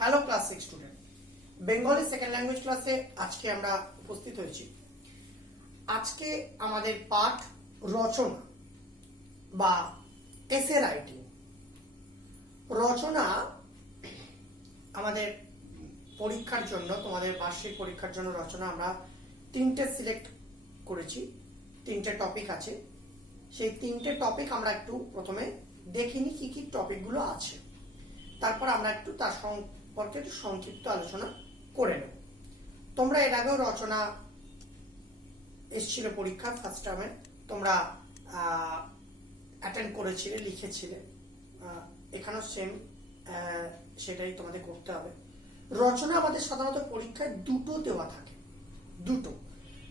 Hello class 6 student, Bengali second language ক্লাসে আজকে আমরা উপস্থিত হয়েছি। আজকে আমাদের পাঠ রচনা বা এসে রাইটিং। রচনা আমাদের পরীক্ষার জন্য, তোমাদের বার্ষিক পরীক্ষার জন্য রচনা আমরা তিনটে সিলেক্ট করেছি। তিনটে টপিক আছে, সেই তিনটে টপিক আমরা একটু প্রথমে দেখিনি কি কি টপিকগুলো আছে, তারপর আমরা একটু তার সম্পর্কে একটু সংক্ষিপ্ত আলোচনা করে নেব। তোমরা এর আগেও রচনা এসেছিল পরীক্ষা ফার্স্ট টার্মে, তোমরা অ্যাটেন্ড করেছিলে, লিখেছিলে। এখানেও সেম সেটাই তোমাদের করতে হবে। রচনা আমাদের সাধারণত পরীক্ষায় দুটো দেওয়া থাকে, দুটো,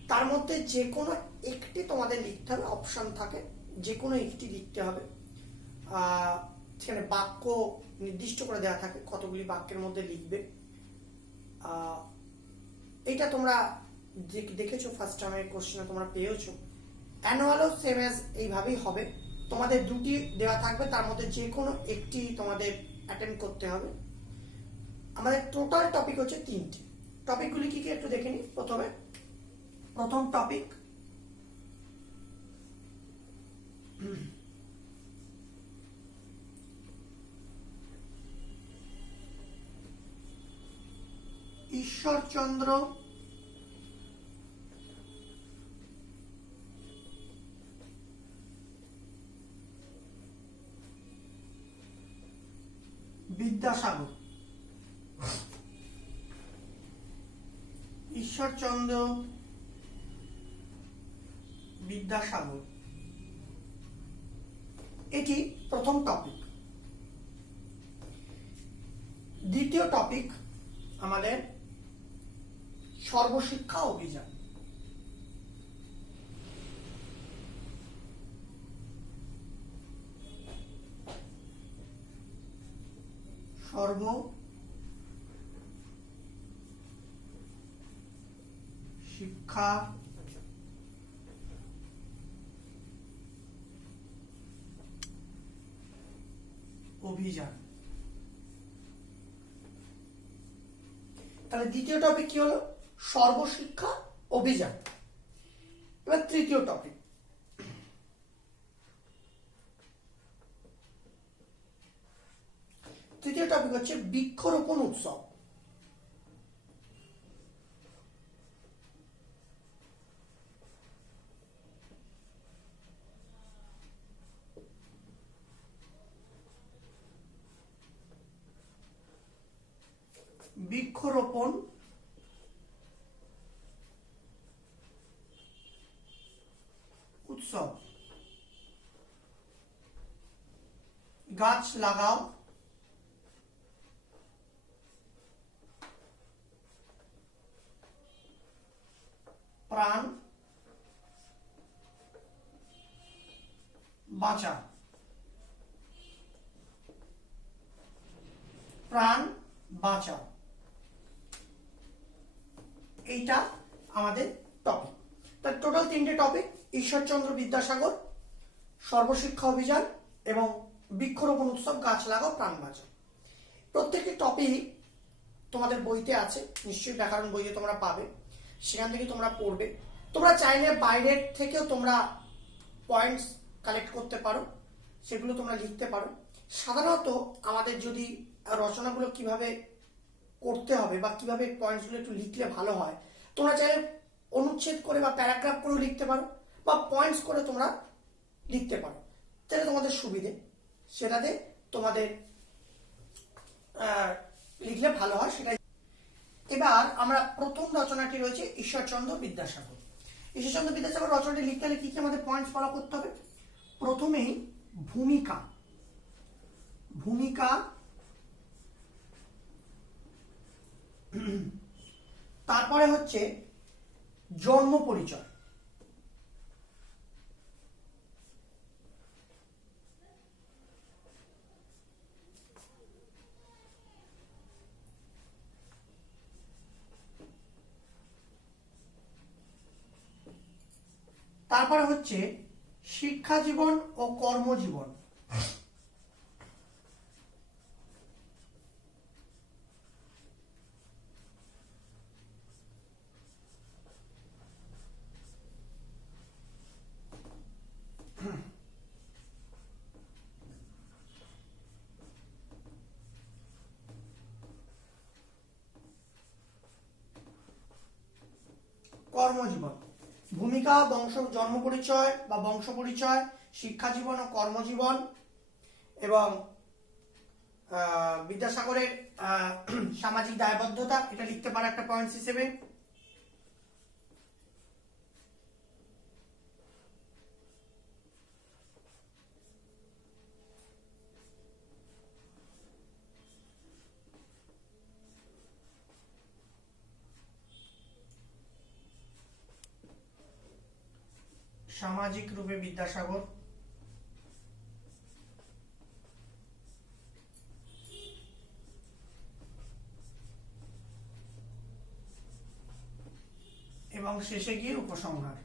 তার মধ্যে যে কোনো একটি তোমাদের লিখতে হবে, অপশন থাকে, যে কোনো একটি লিখতে হবে। সেখানে বাক্য নির্দিষ্ট করে দেওয়া থাকে, কতগুলি বাক্যের মধ্যে লিখবে। এটা তোমরা দেখেছো ফার্স্ট টাইমের কোশ্চেনে, তোমরা পেয়েছো। অ্যানুয়ালও সেম অ্যাজ এইভাবেই হবে, তোমাদের দুটি দেওয়া থাকবে, তার মধ্যে যে কোনো একটি তোমাদের অ্যাটেন্ড করতে হবে। আমাদের টোটাল টপিক হচ্ছে তিনটি। টপিকগুলি কি কি একটু দেখে নিই। প্রথম টপিক ঈশ্বরচন্দ্র বিদ্যাসাগর। ঈশ্বরচন্দ্র বিদ্যাসাগর, এটি প্রথম টপিক। দ্বিতীয় টপিক আমাদের সর্বশিক্ষা অভিযান। সর্বশিক্ষা অভিযান। তাহলে দ্বিতীয় টপিক কি হলো? সর্বশিক্ষা অভিযান। এবার তৃতীয় টপিক, হচ্ছে বৃক্ষরোপণ উৎসব। বৃক্ষরোপণ উৎসব। গাছ লাগাও, প্রাণ বাঁচাও। প্রাণ বাঁচাও, এইটা আমাদের টপিক। তার টোটাল তিনটে টপিক: ঈশ্বরচন্দ্র বিদ্যাসাগর, সর্বশিক্ষা অভিযান এবং বৃক্ষরোপণ উৎসব, গাছ লাগাও প্রাণ বাঁচাও। প্রত্যেকটি টপিক তোমাদের বইতে আছে, নিশ্চয়ই ব্যাকরণ বইতে তোমরা পাবে, সেখান থেকে তোমরা পড়বে। তোমরা চাইলে বাইরের থেকেও তোমরা পয়েন্টস কালেক্ট করতে পারো, সেগুলো তোমরা লিখতে পারো। সাধারণত আমাদের যদি রচনাগুলো কিভাবে করতে হবে বা কিভাবে পয়েন্টসগুলো একটু লিখলে ভালো হয়, তোমরা চাইলে অনুচ্ছেদ করে বা প্যারাগ্রাফ করেও লিখতে পারো, বা পয়েন্টস করে তোমরা লিখতে পারো, তাহলে তোমাদের সুবিধে, সেটাতে তোমাদের লিখলে ভালো হয় সেটাই। এবার আমরা প্রথম রচনাটি রয়েছে ঈশ্বরচন্দ্র বিদ্যাসাগর। ঈশ্বরচন্দ্র বিদ্যাসাগর রচনাটি লিখতে হলে কি কি আমাদের পয়েন্টস ফলো করতে হবে? প্রথমেই ভূমিকা, তারপরে হচ্ছে জন্ম পরিচয়, তারপরে হচ্ছে শিক্ষা জীবন ও কর্মজীবন, ভূমিকা, জন্ম পরিচয় বা বংশ পরিচয়, শিক্ষা জীবন ও কর্মজীবন, এবং বিদ্যাসাগরের সামাজিক দায়বদ্ধতা, এটা লিখতে পারে একটা পয়েন্টস হিসেবে। সামাজিক রূপে বিদ্যাসাগর। এবং শেষে গিয়ে উপসংহার।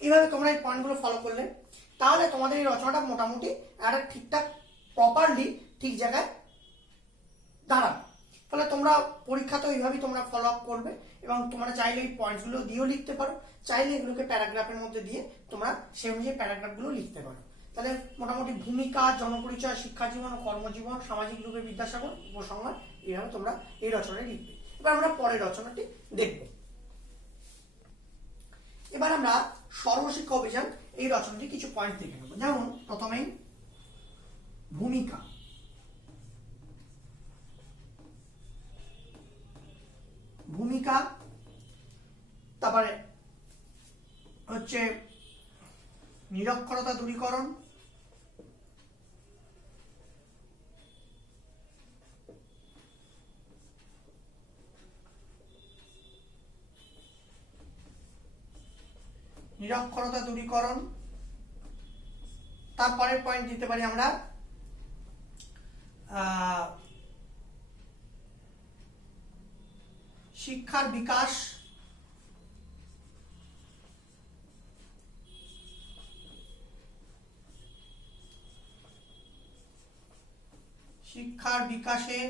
এইভাবে তোমরা এই পয়েন্টগুলো ফলো করলে তাহলে তোমাদের এই রচনাটা মোটামুটি একটা ঠিকঠাক প্রপারলি ঠিক জায়গায় দাঁড়াবে। তাহলে তোমরা পরীক্ষাতে ওইভাবেই তোমরা ফলো আপ করবে, এবং তোমরা চাইলে এই পয়েন্টসগুলো দিয়েও লিখতে পারো, চাইলে এগুলোকে প্যারাগ্রাফের মধ্যে দিয়ে তোমরা সেই অনুযায়ী প্যারাগ্রাফগুলো লিখতে পারো। তাহলে মোটামুটি ভূমিকা, জনপরিচয়, শিক্ষা জীবন ও কর্মজীবন, সামাজিক রূপে বিদ্যাসাগর, উপসংহার, এইভাবে তোমরা এই রচনাটি লিখবে। এবার আমরা পরের রচনাটি দেখব। এবার আমরা সর্বশিক্ষা অভিযান এই রচনাটি কিছু পয়েন্ট দেখে নেব। যেমন প্রথমেই ভূমিকা। ভূমিকা, তারপরে হচ্ছে নিরক্ষরতা দূরীকরণ, নিরক্ষরতা দূরীকরণ। তারপরের পয়েন্ট দিতে পারি আমরা শিক্ষার বিকাশ, শিক্ষার বিকাশে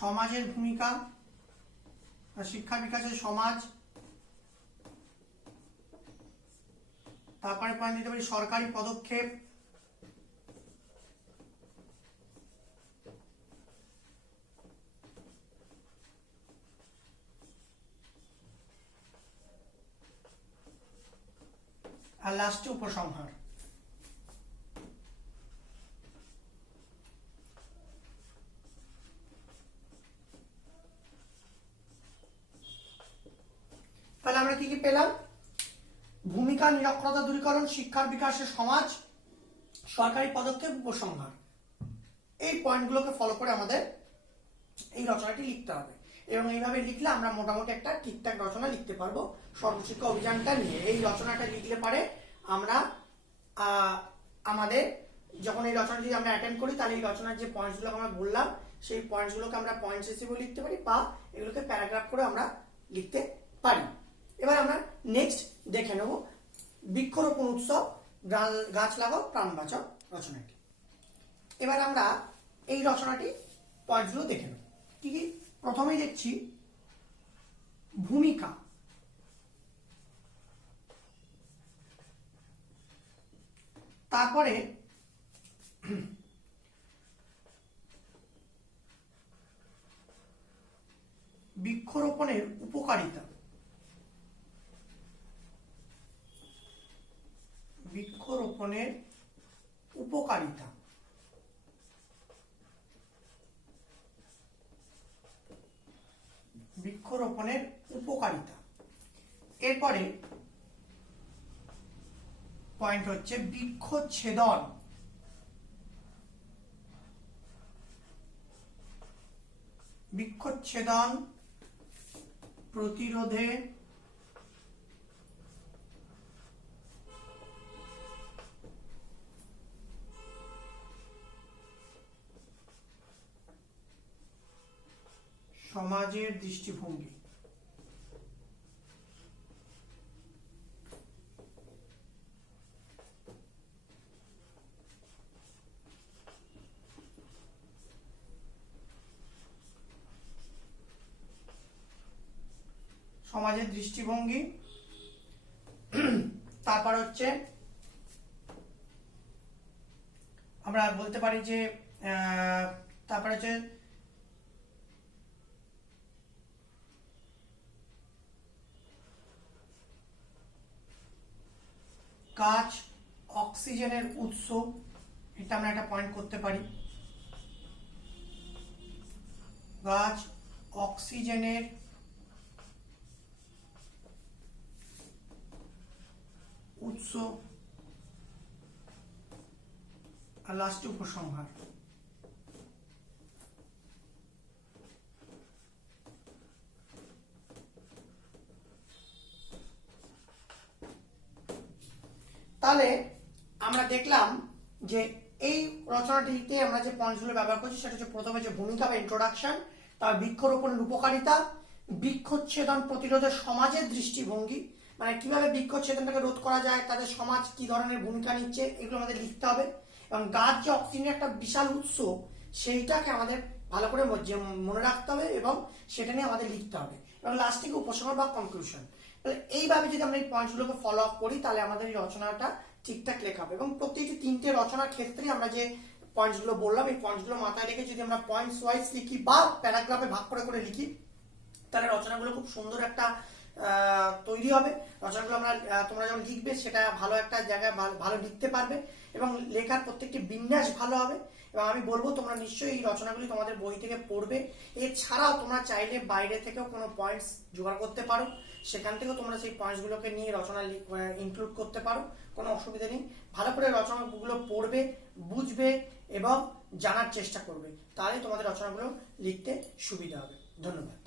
সমাজের ভূমিকা, শিক্ষার বিকাশে সমাজ। তারপরে পয়েন্ট দিতে পারি সরকারি পদক্ষেপ, আর লাস্টে উপসংহার। তাহলে আমরা কি কি পেলাম? ভূমিকা, নিরক্ষরতা দূরীকরণ, শিক্ষার বিকাশে সমাজ, সরকারি পদক্ষেপ, উপসংহার। এই পয়েন্টগুলোকে ফলো করে আমাদের এই রচনাটি লিখতে হবে, এবং এইভাবে লিখলে আমরা মোটামুটি একটা ঠিকঠাক রচনা লিখতে পারবো সর্বশিক্ষা অভিযানটা নিয়ে। এই রচনাটা লিখলে পারে আমরা আমাদের যখন এই রচনাটি আমরা অ্যাটেন্ড করি, তাহলে এই রচনার যে পয়েন্টসগুলো আমরা বললাম সেই পয়েন্টসগুলোকে আমরা পয়েন্টস হিসেবে লিখতে পারি, বা এগুলোকে প্যারাগ্রাফ করে আমরা লিখতে পারি। এবার আমরা নেক্সট দেখে নেব বৃক্ষরোপণ উৎসব, গাছ লাগাও প্রাণ বাঁচাও রচনাটি। এবার আমরা এই রচনাটি পয়েন্টসগুলো দেখে নেব। কি কি? প্রথমেই দেখছি ভূমিকা। তারপরে বৃক্ষরোপণের উপকারিতা, বৃক্ষরোপণের উপকারিতা। বৃক্ষরোপণের উপকারিতা। এরপরে পয়েন্ট হচ্ছে বৃক্ষচ্ছেদন। বৃক্ষচ্ছেদন প্রতিরোধে সমাজের দৃষ্টিভঙ্গি। সমাজের দৃষ্টিভঙ্গি। তারপর হচ্ছে আমরা বলতে পারি যে তারপরে হচ্ছে গাছ অক্সিজেনের উৎস, এটা আমরা একটা পয়েন্ট করতে পারি। গাছ অক্সিজেনের উৎস আর লাস্টে উপসংহার। তাহলে আমরা দেখলাম যে এই রচনাটিতে আমরা যে পয়েন্টগুলো ব্যবহার করছি সেটা হচ্ছে প্রথমে যে ভূমিকা বা ইন্ট্রোডাকশন, তার বৃক্ষরোপণের উপকারিতা, বৃক্ষচ্ছেদন প্রতিরোধে সমাজের দৃষ্টিভঙ্গি, মানে কিভাবে বৃক্ষচ্ছেদনটাকে রোধ করা যায়, তাদের সমাজ কি ধরনের ভূমিকা নিচ্ছে, এগুলো আমাদের লিখতে হবে। এবং গাছ যে অক্সিজেনের একটা বিশাল উৎস সেইটাকে আমাদের ভালো করে মনে রাখতে হবে এবং সেটা নিয়ে আমাদের লিখতে হবে। এবং লাস্ট থেকে উপসংহার বা কনক্লুশন। তাহলে এইভাবে যদি আমরা এই পয়েন্টগুলোকে ফলো আপ করি তাহলে আমাদের এই রচনাটা ঠিকঠাক লেখা হবে। এবং প্রত্যেকটি তিনটে রচনার ক্ষেত্রে আমরা যে পয়েন্টসগুলো বললাম এই পয়েন্টসগুলো মাথায় রেখে যদি আমরা পয়েন্টস ওয়াইজ লিখি বা প্যারাগ্রাফে ভাগ করে করে লিখি তাহলে রচনাগুলো খুব সুন্দর একটা তৈরি হবে। রচনাগুলো আমরা তোমরা যখন লিখবে সেটা ভালো একটা জায়গায় ভালো লিখতে পারবে এবং লেখার প্রত্যেকটি বিন্যাস ভালো হবে। এবং আমি বলবো তোমরা নিশ্চয়ই এই রচনাগুলি তোমাদের বই থেকে পড়বে। এছাড়াও তোমরা চাইলে বাইরে থেকেও কোনো পয়েন্টস জোগাড় করতে পারো, সেখান থেকেও তোমরা সেই পয়েন্টসগুলোকে নিয়ে রচনা ইনক্লুড করতে পারো, কোনো অসুবিধা নেই। ভালো করে রচনাগুলো পড়বে, বুঝবে এবং জানার চেষ্টা করবে, তাহলে তোমাদের রচনাগুলো লিখতে সুবিধা হবে। ধন্যবাদ।